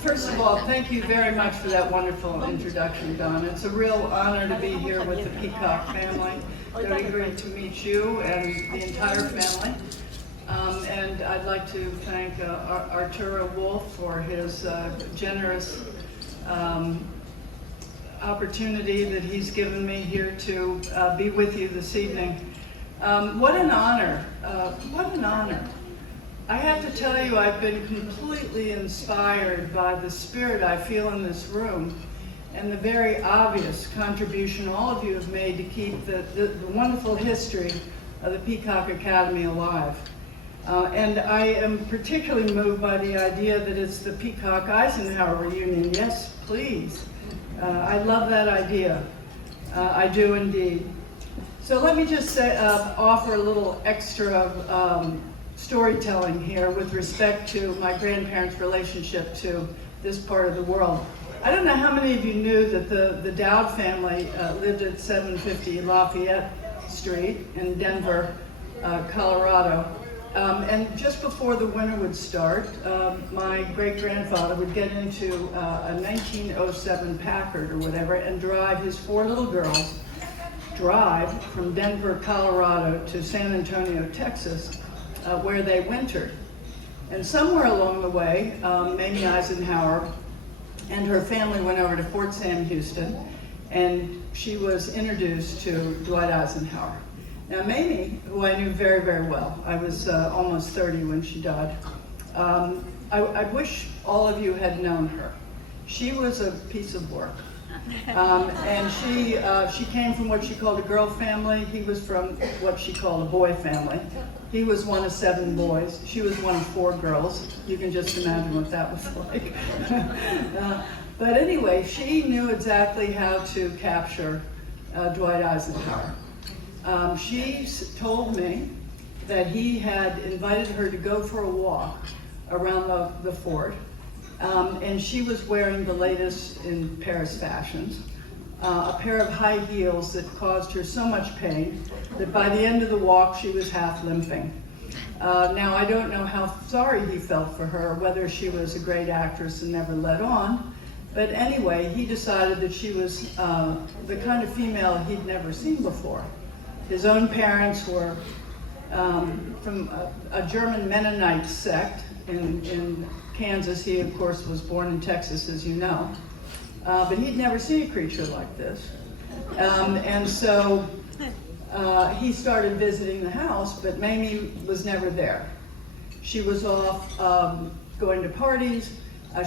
First of all, thank you very much for that wonderful introduction, Don. It's a real honor to be here with the Peacock family. Very great to meet you and the entire family. And I'd like to thank Arturo Wolf for his generous opportunity that he's given me here to be with you this evening. What an honor, what an honor. I have to tell you, I've been completely inspired by the spirit I feel in this room and the very obvious contribution all of you have made to keep the wonderful history of the Peacock Academy alive. And I am particularly moved by the idea that it's the Peacock Eisenhower reunion. Yes, please. I love that idea. I do indeed. So let me just say, offer a little extra storytelling here with respect to my grandparents' relationship to this part of the world. I don't know how many of you knew that the Dowd family lived at 750 Lafayette Street in Denver, Colorado. And just before the winter would start, my great-grandfather would get into a 1907 Packard or whatever and drive his 4 little girls, drive from Denver, Colorado to San Antonio, Texas, where they wintered. And somewhere along the way, Mamie Eisenhower and her family went over to Fort Sam Houston, and she was introduced to Dwight Eisenhower. Now Mamie, who I knew very, very well, I was almost 30 when she died, I wish all of you had known her. She was a piece of work. And she came from what she called a girl family. He was from what she called a boy family. He was one of 7 boys. She was one of 4 girls. You can just imagine what that was like. But anyway, she knew exactly how to capture Dwight Eisenhower. She told me that he had invited her to go for a walk around the fort. And she was wearing the latest in Paris fashions, a pair of high heels that caused her so much pain that by the end of the walk she was half limping. Now I don't know how sorry he felt for her, whether she was a great actress and never let on, but anyway, he decided that she was the kind of female he'd never seen before. His own parents were from a German Mennonite sect in Kansas. He, of course, was born in Texas, as you know. But he'd never seen a creature like this. And so he started visiting the house, but Mamie was never there. She was off going to parties.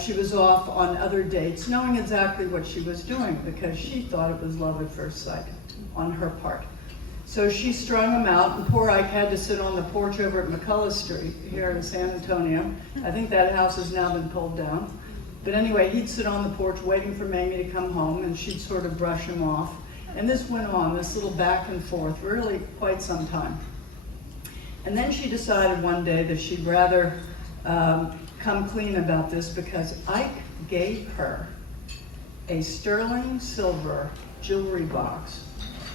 She was off on other dates, knowing exactly what she was doing because she thought it was love at first sight on her part. So she strung him out, and poor Ike had to sit on the porch over at McCullough Street here in San Antonio. I think that house has now been pulled down. But anyway, he'd sit on the porch waiting for Mamie to come home, and she'd sort of brush him off. And this went on, this little back and forth, really quite some time. And then she decided one day that she'd rather come clean about this because Ike gave her a sterling silver jewelry box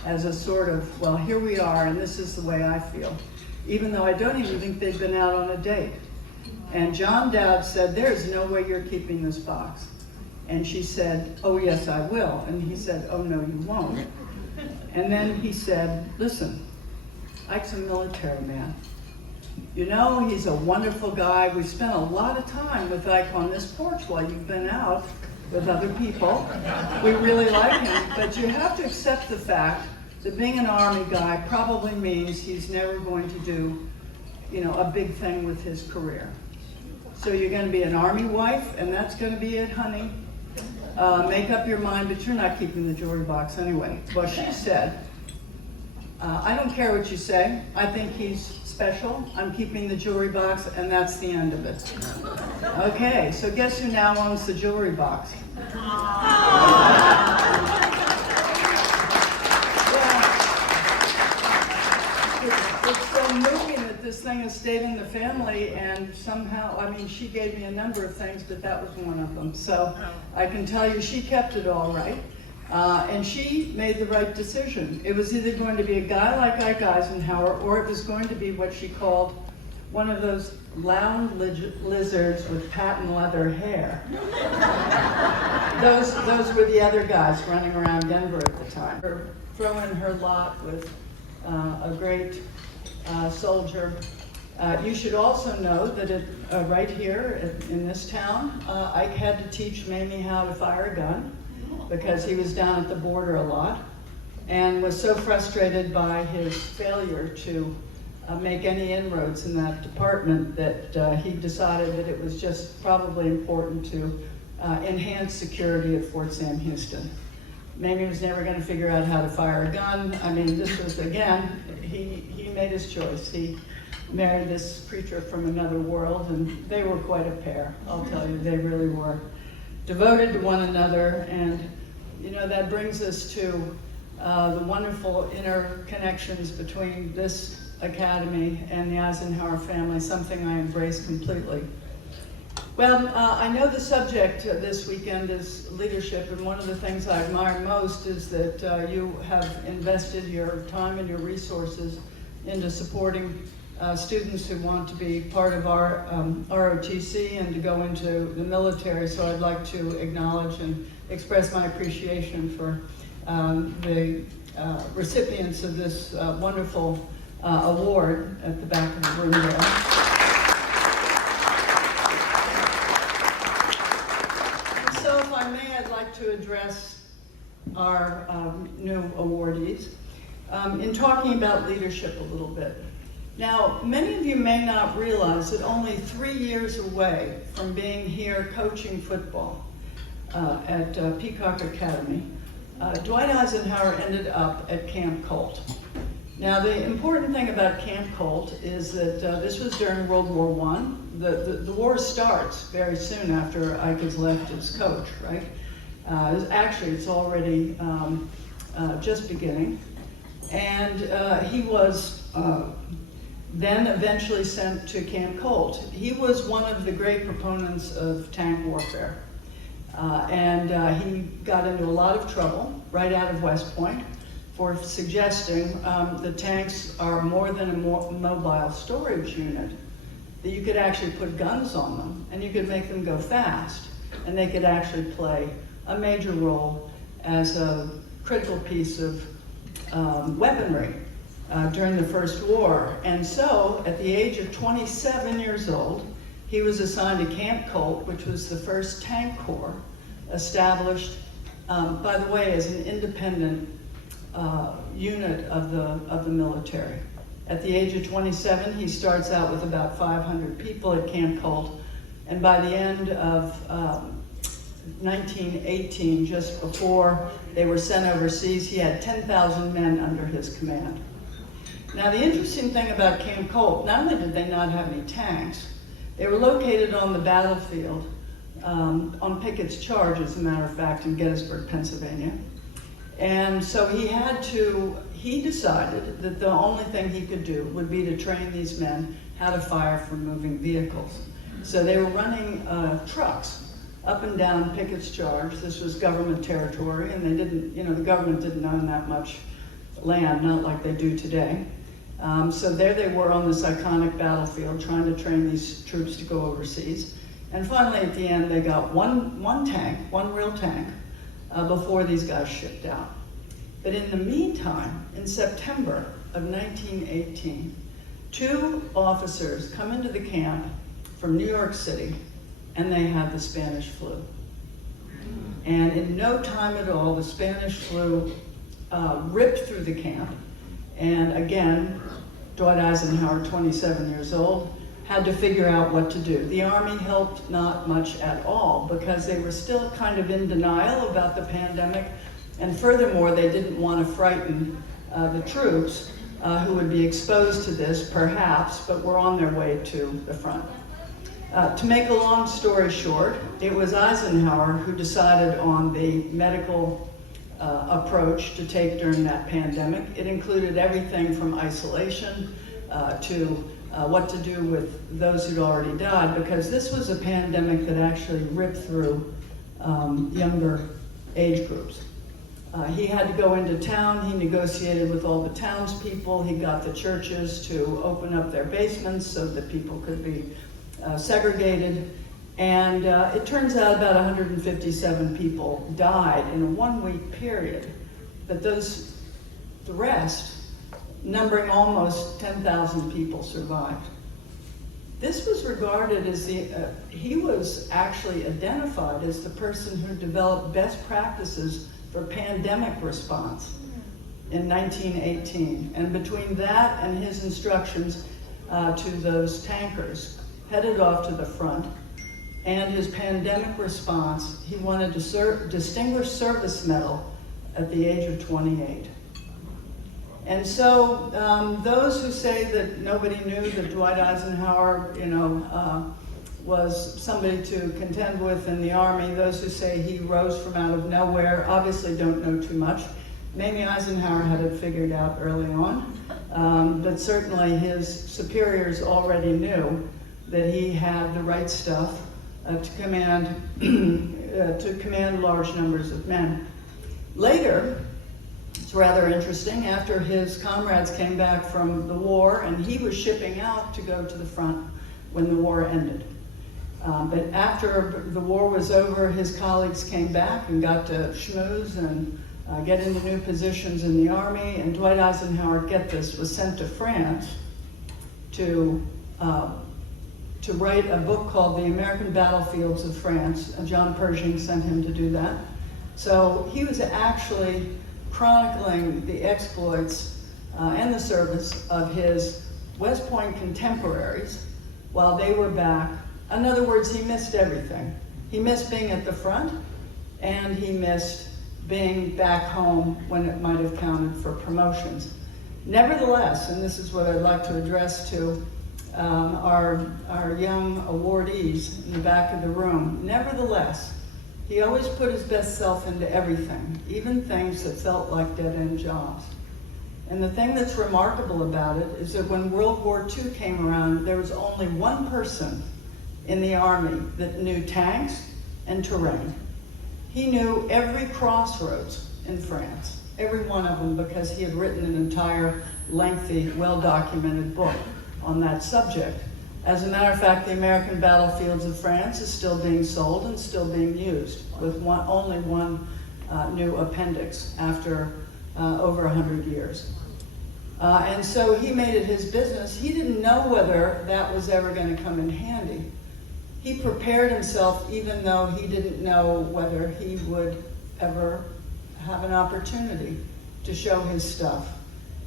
as a sort of, well, here we are, and this is the way I feel, even though I don't even think they'd been out on a date. And John Dowd said, there's no way you're keeping this box. And she said, oh, yes, I will. And he said, oh, no, you won't. And then he said, listen, Ike's a military man. You know, he's a wonderful guy. We spent a lot of time with Ike on this porch while you've been out with other people. We really like him, but you have to accept the fact that being an Army guy probably means he's never going to do, you know, a big thing with his career. So you're going to be an Army wife, and that's going to be it, honey. Make up your mind, but you're not keeping the jewelry box anyway. Well, she said, I don't care what you say. I think he's special. I'm keeping the jewelry box, and that's the end of it. Okay, so guess who now owns the jewelry box? It's so moving that this thing has stayed in the family, and somehow, I mean, she gave me a number of things, but that was one of them. So I can tell you she kept it all right. And she made the right decision. It was either going to be a guy like Ike Eisenhower, or it was going to be what she called one of those lounge lizards with patent leather hair. Those were the other guys running around Denver at the time. Her throwing her lot with a great soldier. You should also know that right here in this town, Ike had to teach Mamie how to fire a gun because he was down at the border a lot and was so frustrated by his failure to make any inroads in that department that he decided that it was just probably important to enhance security at Fort Sam Houston. Mamie was never going to figure out how to fire a gun. I mean, this was, again, he made his choice. He married this creature from another world, and they were quite a pair, I'll tell you. They really were devoted to one another, and you know, that brings us to the wonderful interconnections between this academy and the Eisenhower family, something I embrace completely. Well, I know the subject this weekend is leadership, and one of the things I admire most is that you have invested your time and your resources into supporting students who want to be part of our ROTC and to go into the military. So I'd like to acknowledge and express my appreciation for the recipients of this wonderful award at the back of the room there. So if I may, I'd like to address our new awardees in talking about leadership a little bit. Now, many of you may not realize that only 3 years away from being here coaching football at Peacock Academy, Dwight Eisenhower ended up at Camp Colt. Now, the important thing about Camp Colt is that this was during World War I. The war starts very soon after Ike has left as coach, right? Actually, it's already just beginning. And he was then eventually sent to Camp Colt. He was one of the great proponents of tank warfare. And he got into a lot of trouble right out of West Point for suggesting that tanks are more than a mobile storage unit, that you could actually put guns on them and you could make them go fast, and they could actually play a major role as a critical piece of weaponry during the First War. And so, at the age of 27 years old, he was assigned to Camp Colt, which was the first tank corps established, by the way, as an independent unit of the military. At the age of 27, he starts out with about 500 people at Camp Colt, and by the end of 1918, just before they were sent overseas, he had 10,000 men under his command. Now, the interesting thing about Camp Colt, not only did they not have any tanks, they were located on the battlefield on Pickett's Charge, as a matter of fact, in Gettysburg, Pennsylvania. And so he decided that the only thing he could do would be to train these men how to fire from moving vehicles. So they were running trucks up and down Pickett's Charge. This was government territory, and they didn't, the government didn't own that much land, not like they do today. So there they were on this iconic battlefield trying to train these troops to go overseas. And finally, at the end, they got one tank, one real tank, before these guys shipped out. But in the meantime, in September of 1918, 2 officers come into the camp from New York City, and they had the Spanish flu. And in no time at all, the Spanish flu ripped through the camp. And again, Dwight Eisenhower, 27 years old, had to figure out what to do. The Army helped not much at all because they were still kind of in denial about the pandemic, and furthermore, they didn't want to frighten the troops who would be exposed to this, perhaps, but were on their way to the front. To make a long story short, it was Eisenhower who decided on the medical approach to take during that pandemic. It included everything from isolation to what to do with those who'd already died, because this was a pandemic that actually ripped through younger age groups. He had to go into town. He negotiated with all the townspeople. He got the churches to open up their basements so that people could be segregated. And it turns out about 157 people died in a 1-week period. But the rest, numbering almost 10,000 people, survived. This was regarded as he was actually identified as the person who developed best practices for pandemic response in 1918. And between that and his instructions to those tankers headed off to the front and his pandemic response, he won a Distinguished Service Medal at the age of 28. And so those who say that nobody knew that Dwight Eisenhower, was somebody to contend with in the Army, those who say he rose from out of nowhere, obviously don't know too much. Maybe Eisenhower had it figured out early on, but certainly his superiors already knew that he had the right stuff to command large numbers of men. Later, it's rather interesting, after his comrades came back from the war and he was shipping out to go to the front when the war ended. But after the war was over, his colleagues came back and got to schmooze and get into new positions in the Army, and Dwight Eisenhower, get this, was sent to France to write a book called The American Battlefields of France. John Pershing sent him to do that. So he was actually chronicling the exploits and the service of his West Point contemporaries while they were back. In other words, he missed everything. He missed being at the front, and he missed being back home when it might have counted for promotions. Nevertheless, and this is what I'd like to address to our young awardees in the back of the room, nevertheless, he always put his best self into everything, even things that felt like dead-end jobs. And the thing that's remarkable about it is that when World War II came around, there was only one person in the Army that knew tanks and terrain. He knew every crossroads in France, every one of them, because he had written an entire lengthy, well-documented book on that subject. As a matter of fact, the American Battlefields of France is still being sold and still being used, with only one new appendix after over 100 years. And so he made it his business. He didn't know whether that was ever going to come in handy. He prepared himself even though he didn't know whether he would ever have an opportunity to show his stuff.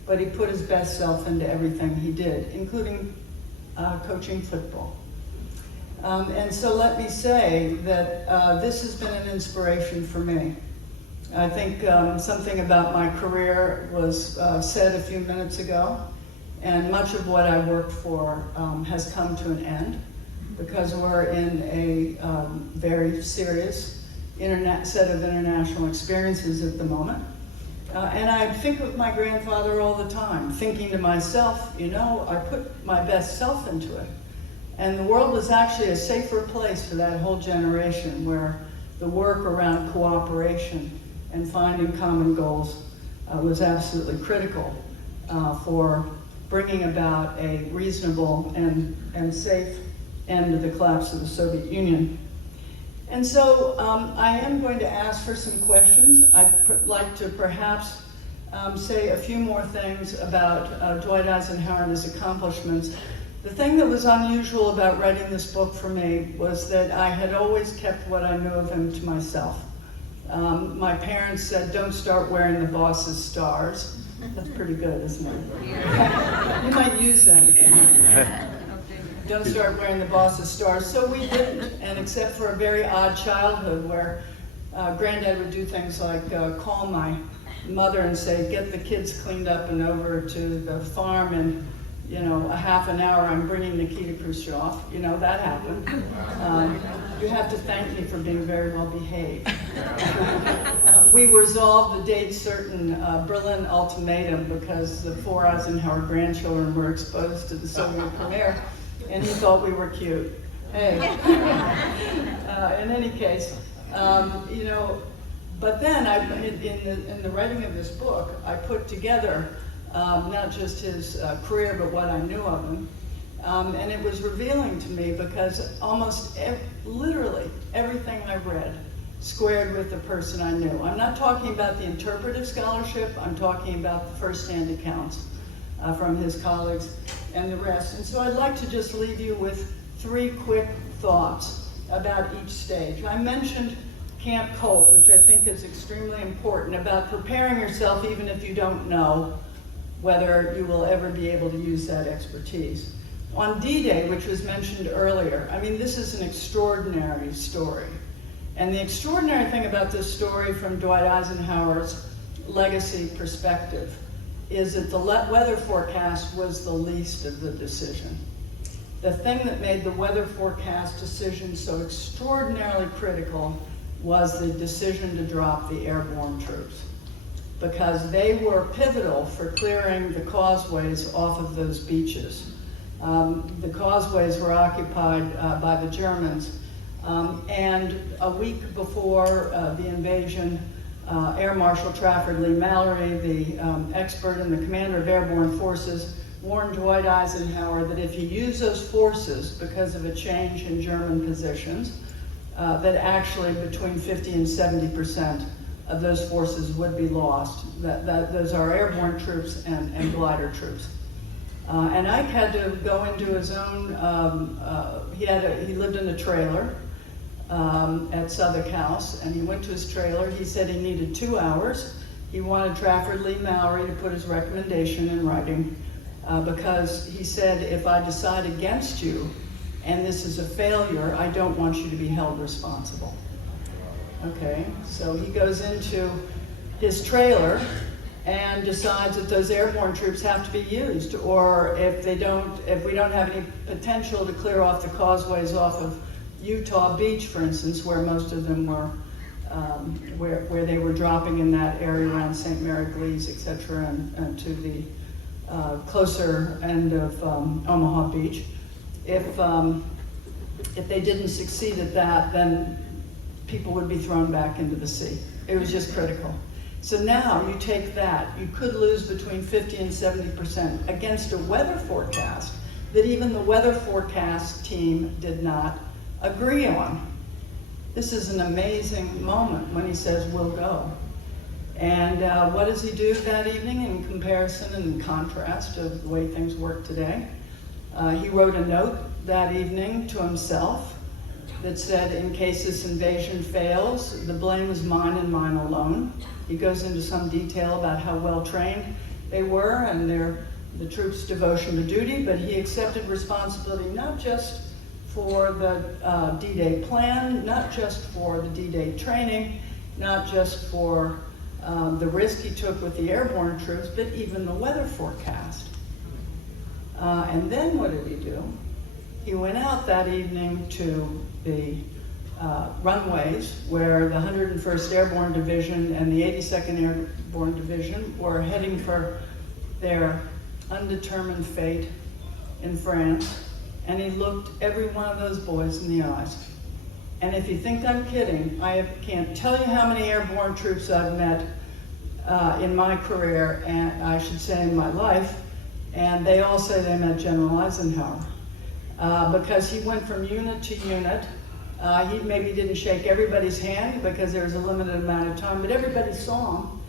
But he put his best self into everything he did, including coaching football. And so let me say that this has been an inspiration for me. I think something about my career was said a few minutes ago, and much of what I worked for has come to an end because we're in a very serious set of international experiences at the moment. And I think of my grandfather all the time, thinking to myself, I put my best self into it. And the world was actually a safer place for that whole generation, where the work around cooperation and finding common goals was absolutely critical for bringing about a reasonable and safe end to the collapse of the Soviet Union. And so I am going to ask for some questions. I'd like to perhaps say a few more things about Dwight Eisenhower and his accomplishments. The thing that was unusual about writing this book for me was that I had always kept what I knew of him to myself. My parents said, don't start wearing the boss's stars. That's pretty good, isn't it? You might use that. Don't start wearing the boss's stars. So we didn't, and except for a very odd childhood where Granddad would do things like call my mother and say, get the kids cleaned up and over to the farm in, a half an hour, I'm bringing Nikita Khrushchev. That happened. You have to thank me for being very well behaved. We resolved the date certain Berlin ultimatum because the 4 Eisenhower grandchildren were exposed to the Soviet premiere, and he thought we were cute. Hey. In any case, But then, in the writing of this book, I put together not just his career, but what I knew of him. And it was revealing to me because literally everything I read squared with the person I knew. I'm not talking about the interpretive scholarship, I'm talking about the first-hand accounts from his colleagues and the rest. And so I'd like to just leave you with 3 quick thoughts about each stage. I mentioned Camp Colt, which I think is extremely important, about preparing yourself even if you don't know whether you will ever be able to use that expertise. On D-Day, which was mentioned earlier, I mean, this is an extraordinary story. And the extraordinary thing about this story from Dwight Eisenhower's legacy perspective is that the weather forecast was the least of the decision. The thing that made the weather forecast decision so extraordinarily critical was the decision to drop the airborne troops, because they were pivotal for clearing the causeways off of those beaches. The causeways were occupied by the Germans, and a week before the invasion, Air Marshal Trafford Leigh-Mallory, the expert and the commander of airborne forces, warned Dwight Eisenhower that if he used those forces because of a change in German positions, that actually between 50 and 70% of those forces would be lost. Those are airborne troops and glider troops. And Ike had to go into his own, he lived in a trailer at Southwark House, and he went to his trailer. He said he needed 2 hours. He wanted Trafford Leigh-Mallory to put his recommendation in writing because he said, if I decide against you and this is a failure, I don't want you to be held responsible. Okay, so he goes into his trailer and decides that those airborne troops have to be used, or if we don't have any potential to clear off the causeways off of Utah Beach, for instance, where most of them were, where they were dropping in that area around St. Mary Glees, et cetera, and to the closer end of Omaha Beach. If they didn't succeed at that, then people would be thrown back into the sea. It was just critical. So now you take that, you could lose between 50 and 70% against a weather forecast that even the weather forecast team did not agree on. This is an amazing moment when he says, we'll go. And what does he do that evening in comparison and in contrast to the way things work today? He wrote a note that evening to himself that said, in case this invasion fails, the blame is mine and mine alone. He goes into some detail about how well trained they were and the troops' devotion to duty, but he accepted responsibility not just for the D-Day plan, not just for the D-Day training, not just for the risk he took with the airborne troops, but even the weather forecast. And then what did he do? He went out that evening to the runways where the 101st Airborne Division and the 82nd Airborne Division were heading for their undetermined fate in France, and he looked every one of those boys in the eyes. And if you think I'm kidding, I can't tell you how many airborne troops I've met in my career, and I should say in my life, and they all say they met General Eisenhower. Because he went from unit to unit. He maybe didn't shake everybody's hand because there was a limited amount of time, but everybody saw him.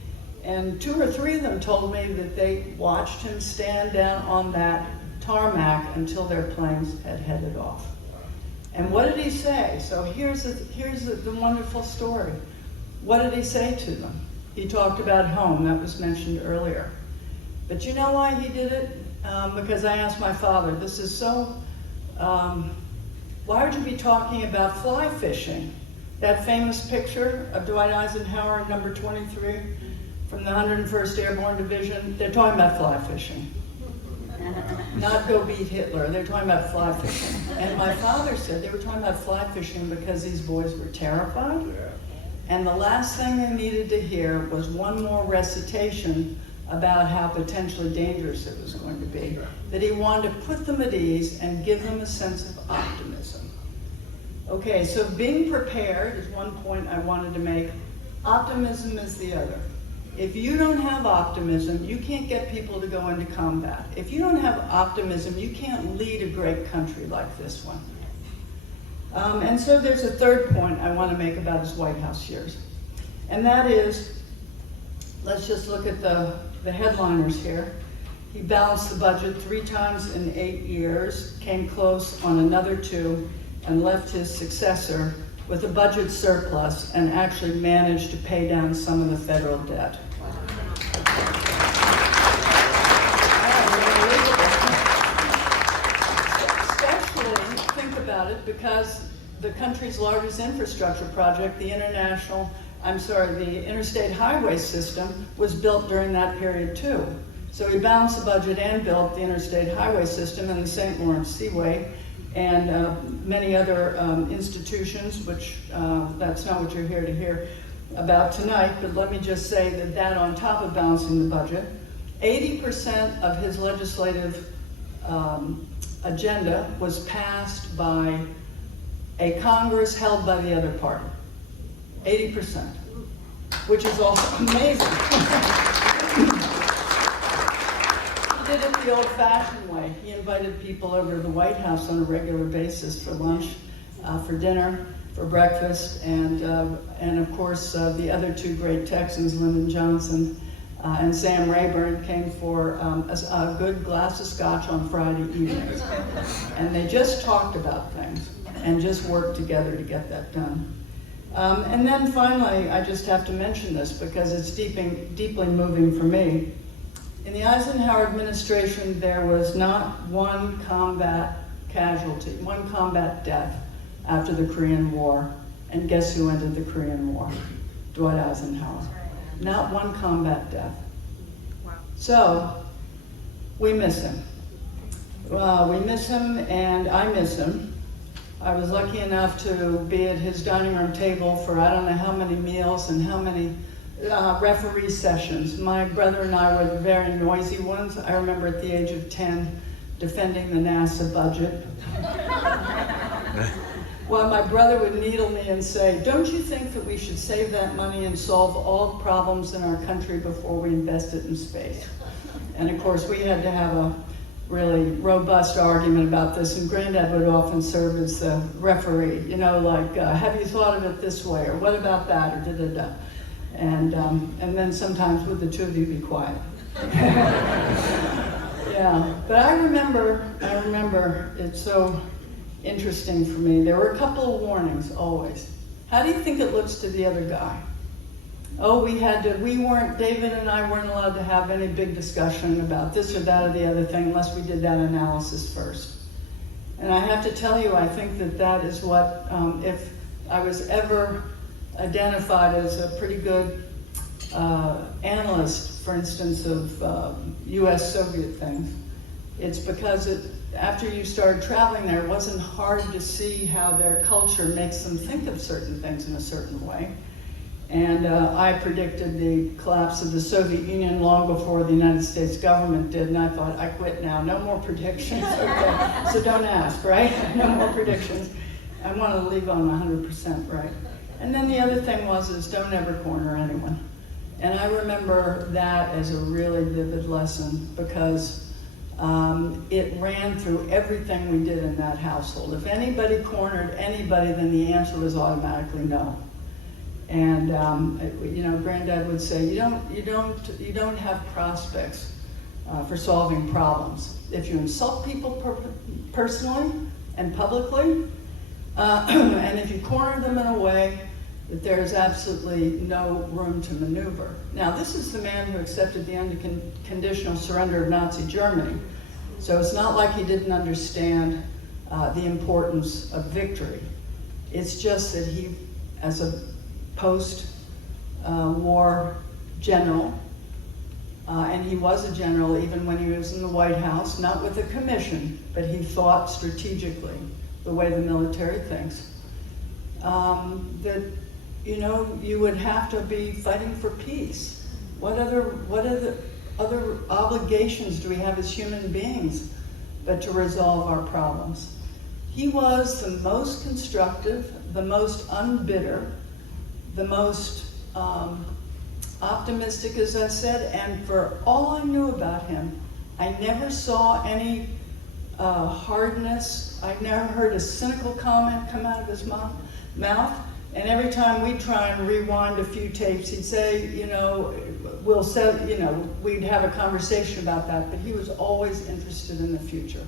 And 2 or 3 of them told me that they watched him stand down on that tarmac until their planes had headed off. And what did he say? So here's the wonderful story. What did he say to them? He talked about home, that was mentioned earlier. But you know why he did it? Because I asked my father, this is so, why would you be talking about fly fishing? That famous picture of Dwight Eisenhower, number 23, from the 101st Airborne Division, they're talking about fly fishing. Not go beat Hitler, they're talking about fly fishing. And my father said they were talking about fly fishing because these boys were terrified. And the last thing they needed to hear was one more recitation about how potentially dangerous it was going to be. That he wanted to put them at ease and give them a sense of optimism. Okay, so being prepared is one point I wanted to make. Optimism is the other. If you don't have optimism, you can't get people to go into combat. If you don't have optimism, you can't lead a great country like this one. And so there's a third point I want to make about his White House years. And that is, let's just look at the headliners here. He balanced the budget 3 times in 8 years, came close on another 2, and left his successor with a budget surplus and actually managed to pay down some of the federal debt. Especially, think about it, because the country's largest infrastructure project, the interstate highway system, was built during that period too. So he balanced the budget and built the interstate highway system and the St. Lawrence Seaway and many other institutions, which that's not what you're here to hear about tonight, but let me just say that on top of balancing the budget, 80% of his legislative agenda was passed by a Congress held by the other party. 80%, which is also amazing. He did it the old-fashioned way. He invited people over to the White House on a regular basis for lunch, for dinner, for breakfast, and of course the other 2 great Texans, Lyndon Johnson and Sam Rayburn, came for a good glass of scotch on Friday evenings. And they just talked about things and just worked together to get that done. And then finally, I just have to mention this because it's deeply moving for me. In the Eisenhower administration, there was not one combat casualty, one combat death after the Korean War. And guess who ended the Korean War? Dwight Eisenhower. Not one combat death. So, we miss him. We miss him, and I miss him. I was lucky enough to be at his dining room table for I don't know how many meals and how many referee sessions. My brother and I were the very noisy ones. I remember at the age of 10 defending the NASA budget. Well, my brother would needle me and say, don't you think that we should save that money and solve all problems in our country before we invest it in space? And of course, we had to have a really robust argument about this, and Granddad would often serve as the referee, you know, like, have you thought of it this way, or what about that, or da-da-da. And then sometimes would the 2 of you be quiet? Yeah, but I remember, it's so interesting for me. There were a couple of warnings always. How do you think it looks to the other guy? Oh, David and I weren't allowed to have any big discussion about this or that or the other thing unless we did that analysis first. And I have to tell you, I think that is what, if I was ever identified as a pretty good analyst, for instance, of US-Soviet things, it's because after you started traveling there, it wasn't hard to see how their culture makes them think of certain things in a certain way. And I predicted the collapse of the Soviet Union long before the United States government did, and I thought, I quit now, no more predictions. Okay, so don't ask, right? No more predictions. I want to leave on 100% right. And then the other thing is don't ever corner anyone. And I remember that as a really vivid lesson because it ran through everything we did in that household. If anybody cornered anybody, then the answer was automatically no. And you know, Granddad would say, you don't have prospects for solving problems. If you insult people personally and publicly, and if you corner them in a way that there's absolutely no room to maneuver. Now, this is the man who accepted the unconditional surrender of Nazi Germany. So it's not like he didn't understand the importance of victory. It's just that he, as a post-war general, and he was a general even when he was in the White House, not with a commission, but he thought strategically the way the military thinks. That, you know, you would have to be fighting for peace. What other obligations do we have as human beings but to resolve our problems? He was the most constructive, the most unbitter, the most optimistic, as I said, and for all I knew about him, I never saw any hardness. I never heard a cynical comment come out of his mouth. And every time we'd try and rewind a few tapes, he'd say, you know, we'd have a conversation about that, but he was always interested in the future.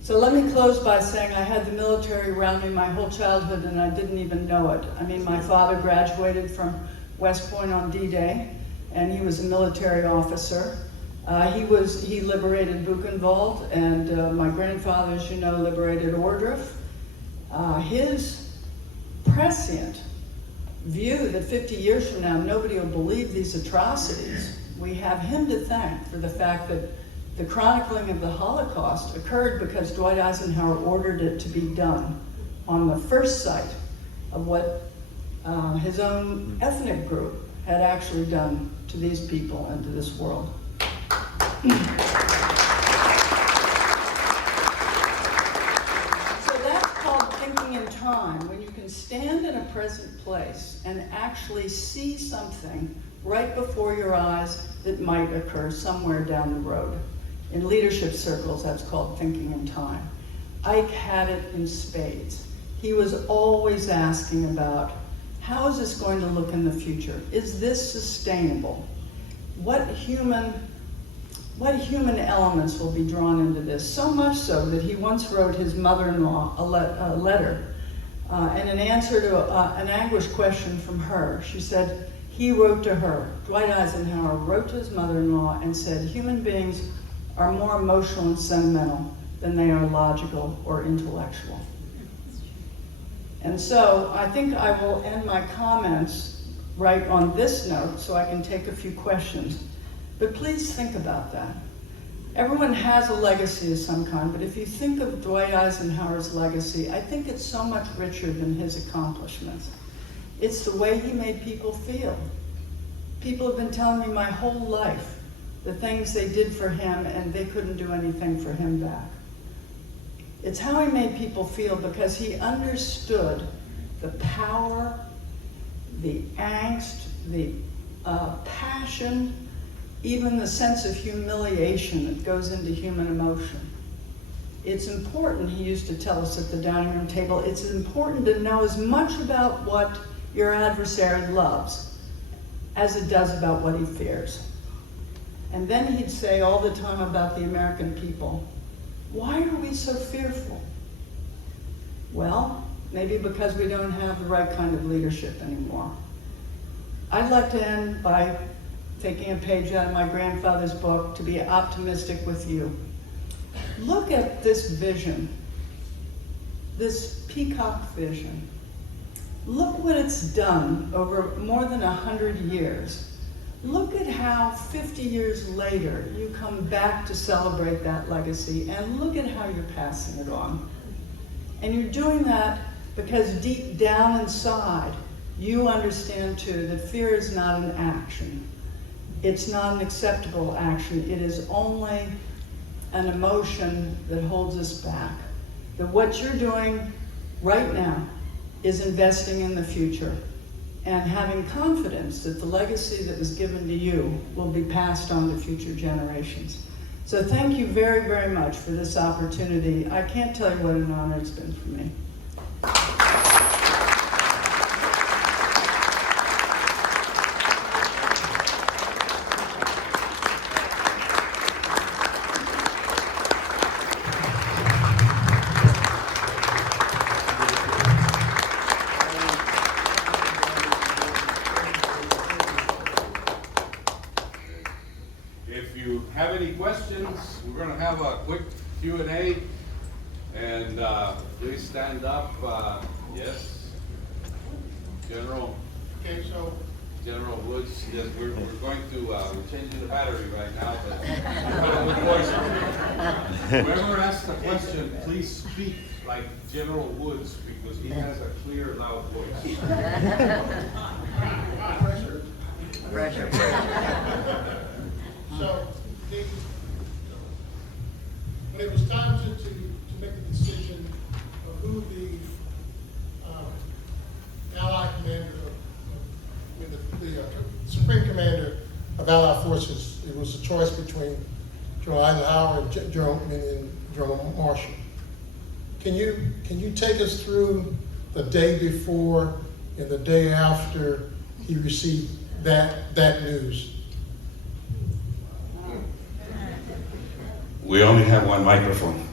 So let me close by saying I had the military around me my whole childhood and I didn't even know it. I mean, my father graduated from West Point on D-Day, and he was a military officer. He liberated Buchenwald, and my grandfather, as you know, liberated Ohrdruf. His prescient view that 50 years from now nobody will believe these atrocities, we have him to thank for the fact that the chronicling of the Holocaust occurred because Dwight Eisenhower ordered it to be done on the first site of what his own ethnic group had actually done to these people and to this world. So that's called thinking in time, when you can stand in a present place and actually see something right before your eyes that might occur somewhere down the road. In leadership circles, that's called thinking in time. Ike had it in spades. He was always asking about, how is this going to look in the future? Is this sustainable? What human elements will be drawn into this? So much so that he once wrote his mother-in-law a letter, and in answer to an anguished question from her, she said, he wrote to her, Dwight Eisenhower wrote to his mother-in-law and said, human beings are more emotional and sentimental than they are logical or intellectual. And so I think I will end my comments right on this note so I can take a few questions. But please think about that. Everyone has a legacy of some kind, but if you think of Dwight Eisenhower's legacy, I think it's so much richer than his accomplishments. It's the way he made people feel. People have been telling me my whole life the things they did for him and they couldn't do anything for him back. It's how he made people feel because he understood the power, the angst, the passion, even the sense of humiliation that goes into human emotion. It's important, he used to tell us at the dining room table, it's important to know as much about what your adversary loves as it does about what he fears. And then he'd say all the time about the American people, why are we so fearful? Well, maybe because we don't have the right kind of leadership anymore. I'd like to end by taking a page out of my grandfather's book, To Be Optimistic with You. Look at this vision, this peacock vision. Look what it's done over more than 100 years. Look at how 50 years later you come back to celebrate that legacy, and look at how you're passing it on. And you're doing that because deep down inside, you understand too that fear is not an action. It's not an acceptable action. It is only an emotion that holds us back. That what you're doing right now is investing in the future and having confidence that the legacy that was given to you will be passed on to future generations. So thank you very, very much for this opportunity. I can't tell you what an honor it's been for me. Have any questions? We're going to have a quick Q&A, and please stand up. Yes, General. Okay, so General Woods. Yes, we're going to we're changing the battery right now, but whoever asks a question, please speak like General Woods because he has a clear, loud voice. Pressure. So, when it was time to make a decision of who the Allied commander in the choice between General Eisenhower and General Marshall. Can you take us through the day before and the day after he received that news? We only have one microphone.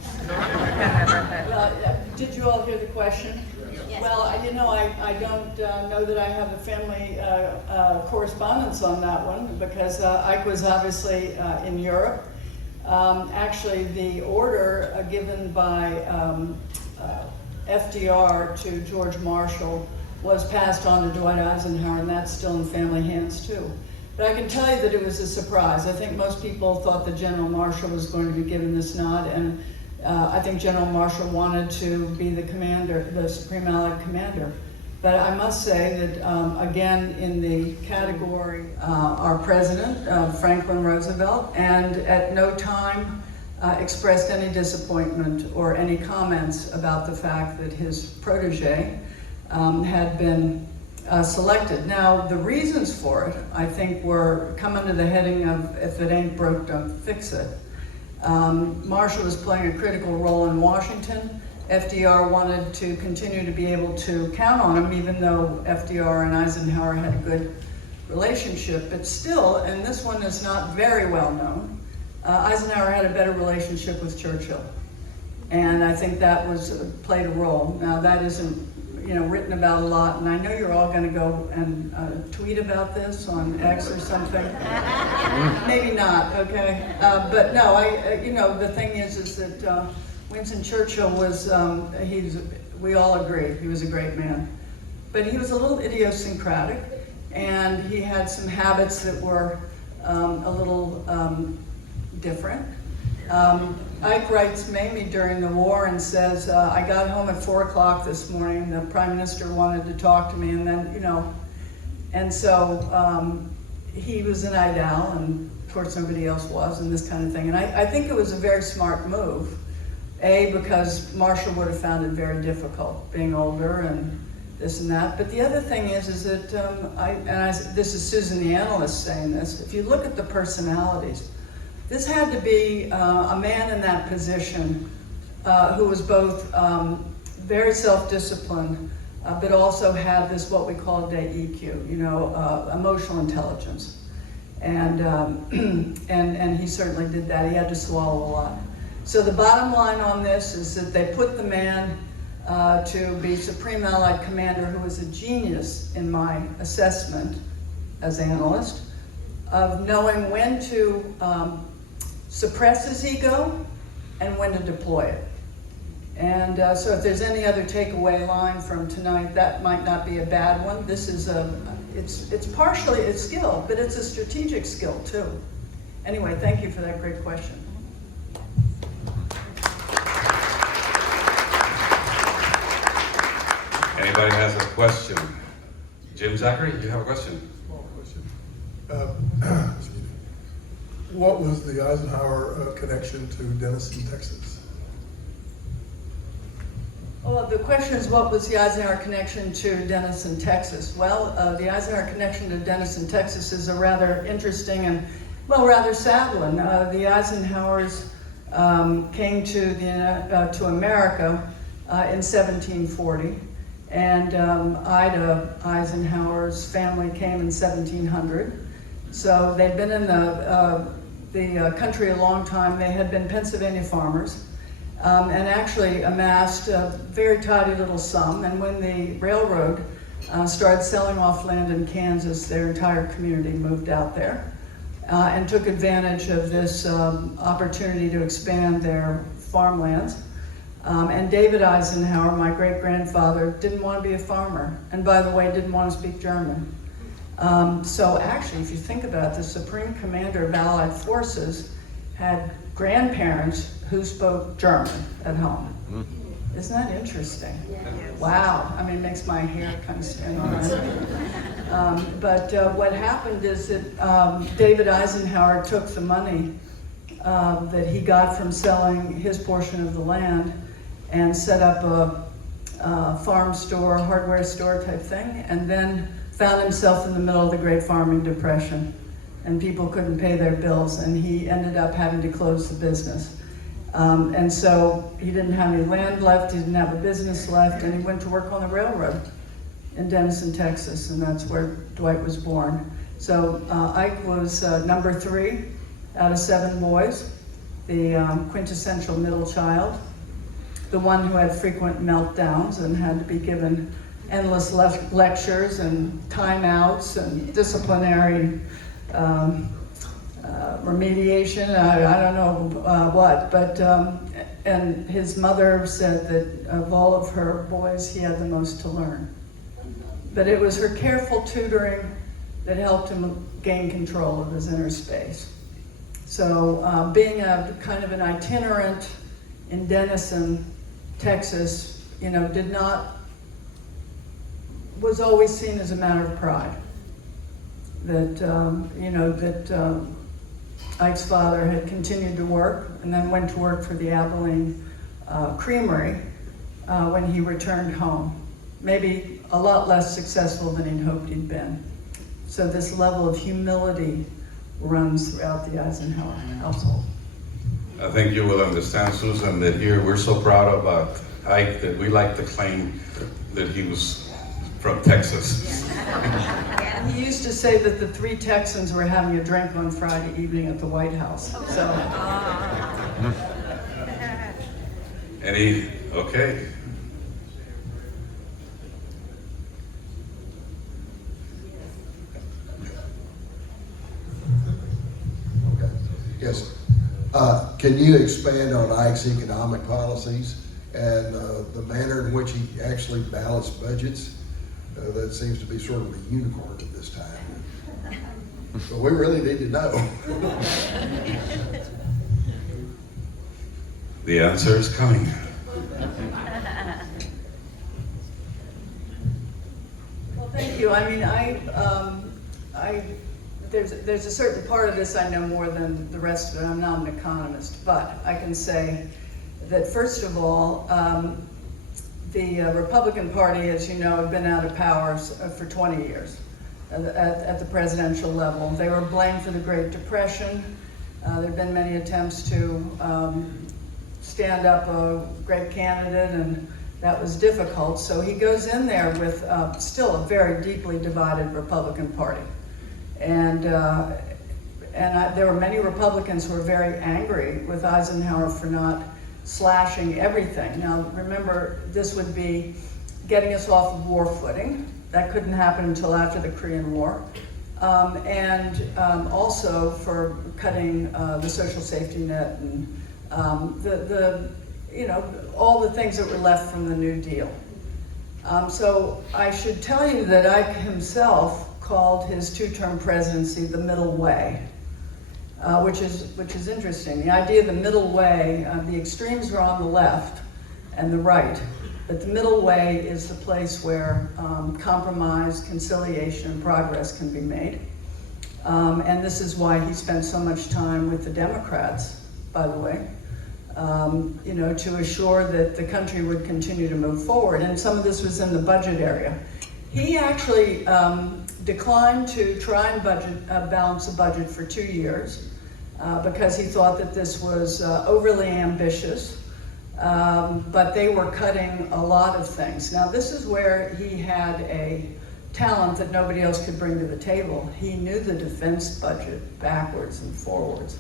Did you all hear the question? Yes. Well, I don't know that I have a family correspondence on that one because Ike was obviously in Europe. Actually, the order given by FDR to George Marshall was passed on to Dwight Eisenhower, and that's still in family hands too. But I can tell you that it was a surprise. I think most people thought that General Marshall was going to be given this nod, and I think General Marshall wanted to be the commander, the Supreme Allied Commander. But I must say that, again, in the category, our president, Franklin Roosevelt, and at no time expressed any disappointment or any comments about the fact that his protege had been selected. Now, the reasons for it, I think, come under the heading of, if it ain't broke, don't fix it. Marshall was playing a critical role in Washington. FDR wanted to continue to be able to count on him, even though FDR and Eisenhower had a good relationship. But still, and this one is not very well known, Eisenhower had a better relationship with Churchill. And I think that played a role. Now, that isn't written about a lot, and I know you're all going to go and tweet about this on X or something. Maybe not, okay? But no, the thing is that Winston Churchill was, we all agree, he was a great man. But he was a little idiosyncratic, and he had some habits that were a little different. Ike writes Mamie during the war and says, I got home at 4 o'clock this morning, the Prime Minister wanted to talk to me, and then, and so he was a night owl, and of course nobody else was, and this kind of thing. And I think it was a very smart move. Because Marshall would have found it very difficult, being older and this and that. But the other thing is that, this is Susan the analyst saying this, if you look at the personalities, this had to be a man in that position who was both very self-disciplined, but also had this, what we call today, EQ, emotional intelligence. And he certainly did that. He had to swallow a lot. So the bottom line on this is that they put the man to be Supreme Allied Commander, who was a genius in my assessment as analyst, of knowing when to suppress his ego and when to deploy it. And so if there's any other takeaway line from tonight, that might not be a bad one. This is it's partially a skill, but it's a strategic skill too. Anyway, thank you for that great question. Anybody has a question? Jim Zachary, you have a question? Small question. What was the Eisenhower connection to Denison, Texas? Well, the question is, what was the Eisenhower connection to Denison, Texas? Well, the Eisenhower connection to Denison, Texas is a rather interesting and, rather sad one. The Eisenhowers came to America in 1740. And Ida Eisenhower's family came in 1700. So they'd been in the country a long time. They had been Pennsylvania farmers and actually amassed a very tidy little sum. And when the railroad started selling off land in Kansas, their entire community moved out there and took advantage of this opportunity to expand their farmlands. And David Eisenhower, my great-grandfather, didn't want to be a farmer. And by the way, didn't want to speak German. So actually, if you think about it, the Supreme Commander of Allied Forces had grandparents who spoke German at home. Isn't that interesting? Wow, I mean, it makes my hair kind of stand on end. But what happened is that David Eisenhower took the money that he got from selling his portion of the land and set up a farm store, hardware store type thing, and then found himself in the middle of the Great Farming Depression. and people couldn't pay their bills, and he ended up having to close the business. And so he didn't have any land left, he didn't have a business left, and he went to work on the railroad in Denison, Texas, and that's where Dwight was born. So Ike was number 3 out of 7 boys, the quintessential middle child, the one who had frequent meltdowns and had to be given endless lectures and timeouts and disciplinary remediation, I don't know what, but, and his mother said that of all of her boys, he had the most to learn. But it was her careful tutoring that helped him gain control of his inner space. So being a kind of an itinerant in Denison, Texas, you know, was always seen as a matter of pride. That, you know, that Ike's father had continued to work and then went to work for the Abilene Creamery when he returned home. Maybe a lot less successful than he'd hoped he'd been. So this level of humility runs throughout the Eisenhower household. I think you will understand, Susan, that here we're so proud about Ike that we like to claim that he was from Texas. He used to say that the 3 Texans were having a drink on Friday evening at the White House. So. Okay. Yes. Can you expand on Ike's economic policies and the manner in which he actually balanced budgets? That seems to be sort of a unicorn at this time. But we really need to know. The answer is coming. Well, thank you. I mean, there's a certain part of this I know more than the rest of it. I'm not an economist, but I can say that first of all, the Republican Party, as you know, had been out of power for 20 years at the presidential level. They were blamed for the Great Depression. There have been many attempts to stand up a great candidate, and that was difficult. So he goes in there with still a very deeply divided Republican Party. And there were many Republicans who were very angry with Eisenhower for not slashing everything. Now remember, this would be getting us off of war footing. That couldn't happen until after the Korean War. And also for cutting the social safety net and you know, all the things that were left from the New Deal. So I should tell you that Ike himself called his 2-term presidency the middle way, which is interesting. The idea of the middle way, the extremes are on the left and the right, but the middle way is the place where compromise, conciliation, and progress can be made. And this is why he spent so much time with the Democrats, by the way, you know, to assure that the country would continue to move forward. And some of this was in the budget area. He actually declined to try and balance the budget for 2 years because he thought that this was overly ambitious, but they were cutting a lot of things. Now this is where he had a talent that nobody else could bring to the table. He knew the defense budget backwards and forwards.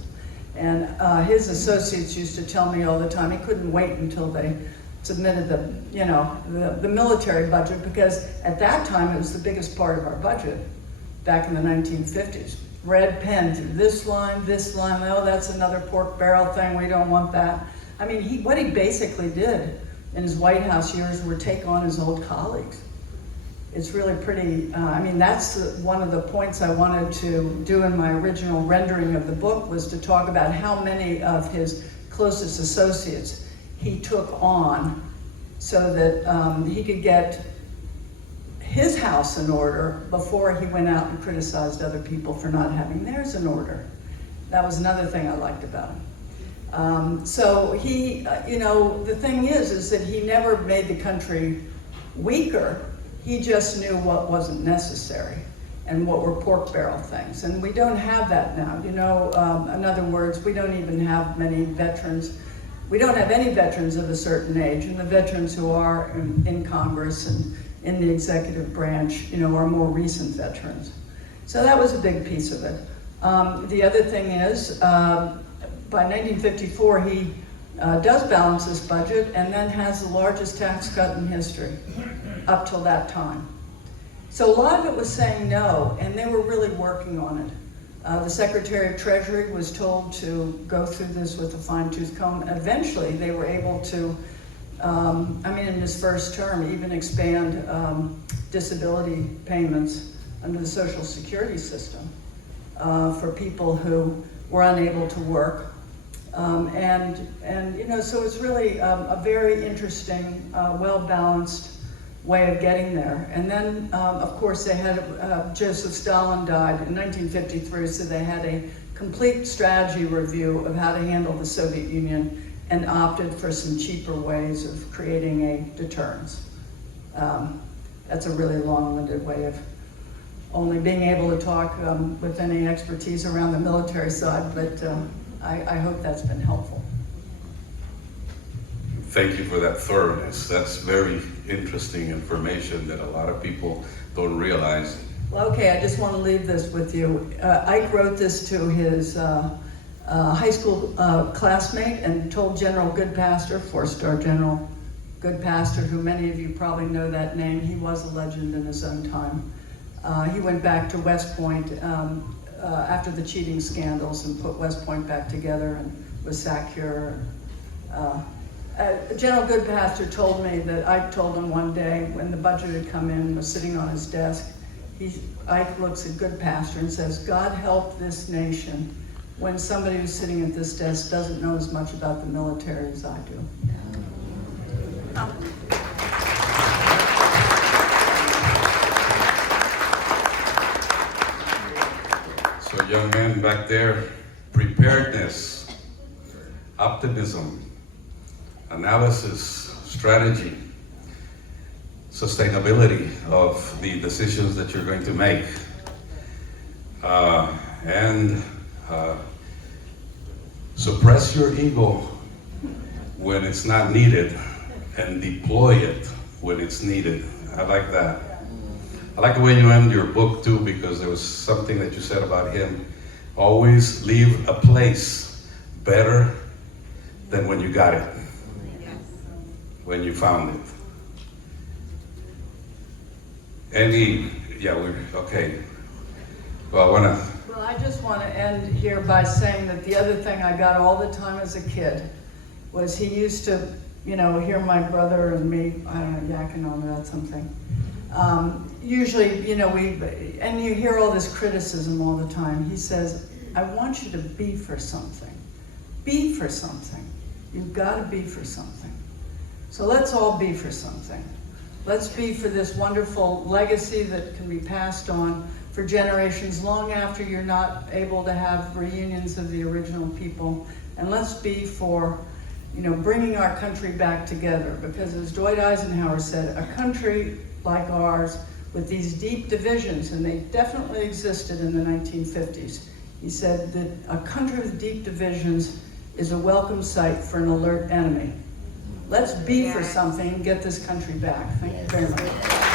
And his associates used to tell me all the time he couldn't wait until they submitted the military budget, because at that time it was the biggest part of our budget back in the 1950s. Red pen through this line, oh, that's another pork barrel thing, we don't want that. I mean, what he basically did in his White House years were take on his old colleagues. It's really pretty, I mean, that's one of the points I wanted to do in my original rendering of the book, was to talk about how many of his closest associates he took on so that he could get his house in order before he went out and criticized other people for not having theirs in order. That was another thing I liked about him. So he, you know, the thing is that he never made the country weaker. He just knew what wasn't necessary. and what were pork barrel things. And we don't have that now. You know, in other words, we don't even have many veterans. We don't have any veterans of a certain age, and the veterans who are in Congress and in the executive branch, you know, are more recent veterans. So that was a big piece of it. The other thing is, by 1954, he does balance his budget and then has the largest tax cut in history up till that time. So a lot of it was saying no, and they were really working on it. The Secretary of Treasury was told to go through this with a fine-tooth comb. Eventually, they were able to, in his first term, even expand disability payments under the Social Security system for people who were unable to work. So it's really a very interesting, well-balanced way of getting there. And then, of course, they had, Joseph Stalin died in 1953, so they had a complete strategy review of how to handle the Soviet Union and opted for some cheaper ways of creating a deterrence. That's a really long-winded way of only being able to talk with any expertise around the military side, but I hope that's been helpful. Thank you for that thoroughness. That's very interesting information that a lot of people don't realize. Well, okay, I just want to leave this with you. Ike wrote this to his high school classmate and told General Goodpaster, four-star General Goodpaster, who many of you probably know that name. He was a legend in his own time. He went back to West Point after the cheating scandals and put West Point back together and was secure. General Goodpaster told me that Ike told him one day when the budget had come in and was sitting on his desk, Ike looks at Goodpaster and says, "God help this nation when somebody who's sitting at this desk doesn't know as much about the military as I do." So young man back there, preparedness, optimism, analysis, strategy, sustainability of the decisions that you're going to make, and suppress your ego when it's not needed and deploy it when it's needed. I like that. I like the way you end your book too, because there was something that you said about him. Always leave a place better than when you got it, when you found it. Okay. Well, I just want to end here by saying that the other thing I got all the time as a kid was he used to, hear my brother and me, I don't know, yakking on about something. Usually, and you hear all this criticism all the time. He says, "I want you to be for something. Be for something. You've got to be for something." So let's all be for something. Let's be for this wonderful legacy that can be passed on for generations long after you're not able to have reunions of the original people. And let's be for, bringing our country back together. Because as Dwight Eisenhower said, a country like ours with these deep divisions, and they definitely existed in the 1950s, he said that a country with deep divisions is a welcome sight for an alert enemy. Let's be for something and get this country back. Thank you very much.